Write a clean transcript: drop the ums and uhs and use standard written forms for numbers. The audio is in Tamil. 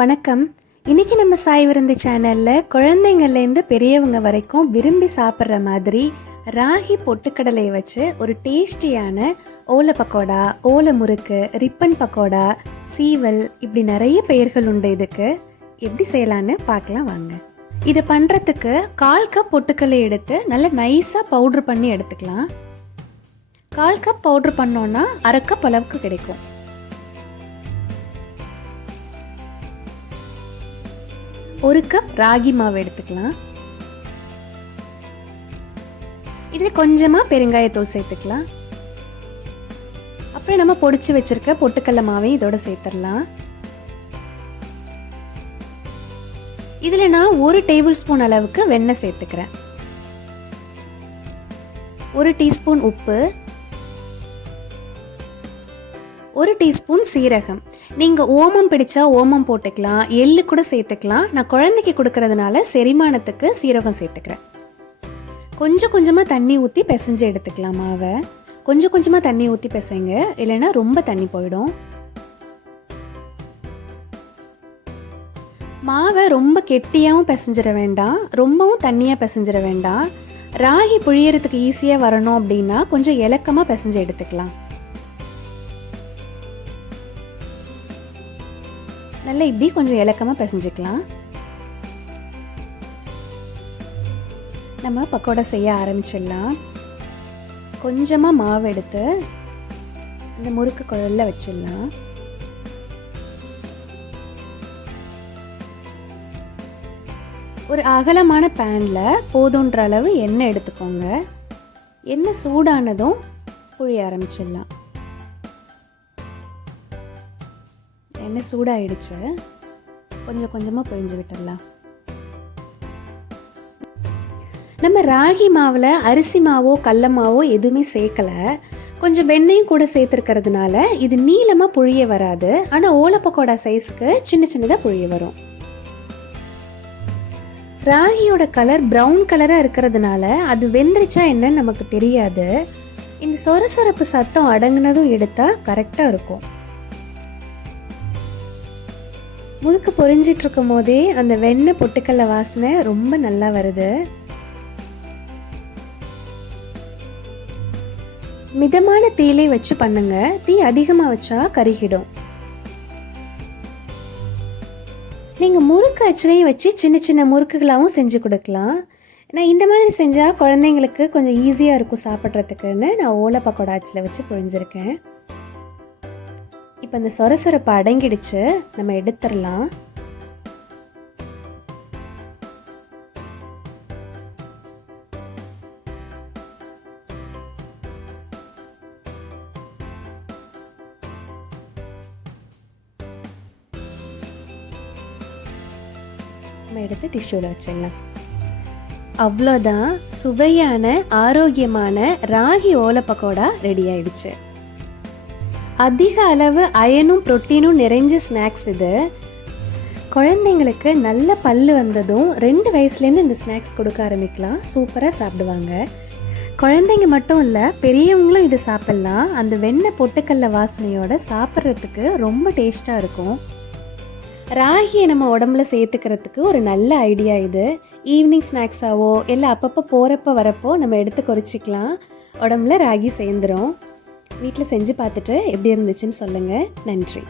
வணக்கம். இன்றைக்கி நம்ம சாய் விருந்து சேனலில் குழந்தைங்கள்லேருந்து பெரியவங்க வரைக்கும் விரும்பி சாப்பிட்ற மாதிரி ராகி பொட்டுக்கடலையை வச்சு ஒரு டேஸ்டியான ஓலை பக்கோடா, ஓலை முறுக்கு, ரிப்பன் பக்கோடா, சீவல் இப்படி நிறைய பெயர்கள் உண்டு. இதுக்கு எப்படி செய்யலான்னு பார்க்கலாம் வாங்க. இதை பண்ணுறதுக்கு 1/4 கப் பொட்டுக்கடலை எடுத்து நல்லா நைஸாக பவுட்ரு பண்ணி எடுத்துக்கலாம். 1/4 கப் பவுட்ரு பண்ணோன்னா 1/2 கப் அளவுக்கு கிடைக்கும். 1 கப் ராகி மாவு எடுத்துக்கலாம். இதில் கொஞ்சமாக பெருங்காயத்தூள் சேர்த்துக்கலாம். அப்புறம் நம்ம பொடிச்சு வச்சிருக்க பொட்டுக்கடலை மாவையும் இதோட சேர்த்துடலாம். இதில் நான் 1 டேபிள் ஸ்பூன் அளவுக்கு வெண்ணெய் சேர்த்துக்கிறேன். 1 டீஸ்பூன் உப்பு, 1 டீஸ்பூன் சீரகம். நீங்கள் ஓமம் பிடிச்சா ஓமம் போட்டுக்கலாம், எள்ளு கூட சேர்த்துக்கலாம். நான் குழந்தைக்கு கொடுக்கறதுனால செரிமானத்துக்கு சீரகம் சேர்த்துக்கிறேன். கொஞ்சம் கொஞ்சமாக தண்ணி ஊற்றி பிசைஞ்சு எடுத்துக்கலாம் மாவை. கொஞ்சம் கொஞ்சமாக தண்ணி ஊற்றி பிசைங்க, இல்லைன்னா ரொம்ப தண்ணி போயிடும். மாவை ரொம்ப கெட்டியாகவும் பிசைஞ்சிட வேண்டாம், ரொம்பவும் தண்ணியாக பிசைஞ்சிட வேண்டாம். ராகி புழியறதுக்கு ஈஸியாக வரணும் அப்படின்னா கொஞ்சம் இலக்கமாக பிசைஞ்சு எடுத்துக்கலாம். நல்லா இப்படி கொஞ்சம் இலக்கமாக பிசைஞ்சிக்கலாம். நம்ம பக்கோடா செய்ய ஆரம்பிச்சிடலாம். கொஞ்சமாக மாவு எடுத்து அந்த முறுக்கு குழல்ல வச்சிடலாம். ஒரு அகலமான பேனில் போதுன்ற அளவு எண்ணெய் எடுத்துக்கோங்க. எண்ணெய் சூடானதும் புழிய ஆரம்பிச்சிடலாம். எண்ணெய் சூடாயிடுச்சு, கொஞ்சம் கொஞ்சமாக புழிஞ்சு விட்டுடலாம். நம்ம ராகி மாவில் அரிசி மாவோ கடல மாவோ எதுவுமே சேர்க்கலை. கொஞ்சம் வெண்ணெயும் கூட சேர்த்துருக்கிறதுனால இது நீளமாக புழிய வராது. ஆனால் ஓலை பக்கோடா சைஸுக்கு சின்ன சின்னதாக புழிய வரும். ராகியோட கலர் ப்ரௌன் கலராக இருக்கிறதுனால அது வெந்துருச்சா என்னன்னு நமக்கு தெரியாது. இந்த சொரசொரப்பு சத்தம் அடங்குனதும் எடுத்தால் கரெக்டாக இருக்கும். முறுக்கு பொரிஞ்சிட்டு இருக்கும் போதே அந்த வெண்ணெய் பொட்டுக்கடலை வாசனை ரொம்ப நல்லா வருது. மிதமான தீயிலே வச்சு பண்ணுங்க, தீ அதிகமாக வச்சா கருகிடும். நீங்கள் முறுக்கு அச்சுலையும் வச்சு சின்ன சின்ன முறுக்குகளாகவும் செஞ்சு கொடுக்கலாம். நான் இந்த மாதிரி செஞ்சால் குழந்தைங்களுக்கு கொஞ்சம் ஈஸியாக இருக்கும் சாப்பிட்றதுக்குன்னு நான் ஓலை பக்கோடா அச்சில் வச்சு புழிஞ்சிருக்கேன். இப்போ இந்த சொரசொரப்பு அடங்கிடுச்சு, நம்ம எடுத்துடலாம். நம்ம எடுத்து டிஷ்யூவில் வச்சிடலாம். அவ்வளோதான், சுவையான ஆரோக்கியமான ராகி ஓலை பக்கோடா ரெடி ஆயிடுச்சு. அதிக அளவு அயனும் புரோட்டீனும் நிறைஞ்ச ஸ்நாக்ஸ் இது. குழந்தைங்களுக்கு நல்ல பல்லு வந்ததும் 2 வயசுலேருந்து இந்த ஸ்நாக்ஸ் கொடுக்க ஆரம்பிக்கலாம். சூப்பராக சாப்பிடுவாங்க. குழந்தைங்க மட்டும் இல்லை, பெரியவங்களும் இது சாப்பிட்லாம். அந்த வெண்ணெய் பொட்டுக்கடலை வாசனையோட சாப்பிட்றதுக்கு ரொம்ப டேஸ்ட்டாக இருக்கும். ராகியை நம்ம உடம்புல சேர்த்துக்கிறதுக்கு ஒரு நல்ல ஐடியா இது. ஈவினிங் ஸ்நாக்ஸாவோ இல்லை அப்பப்போ போகிறப்ப வரப்போ நம்ம எடுத்து குறிச்சிக்கலாம். உடம்புல ராகி சேர்ந்துடும். வீட்டில் செஞ்சு பார்த்துட்டு எப்படி இருந்துச்சுன்னு சொல்லுங்கள். நன்றி.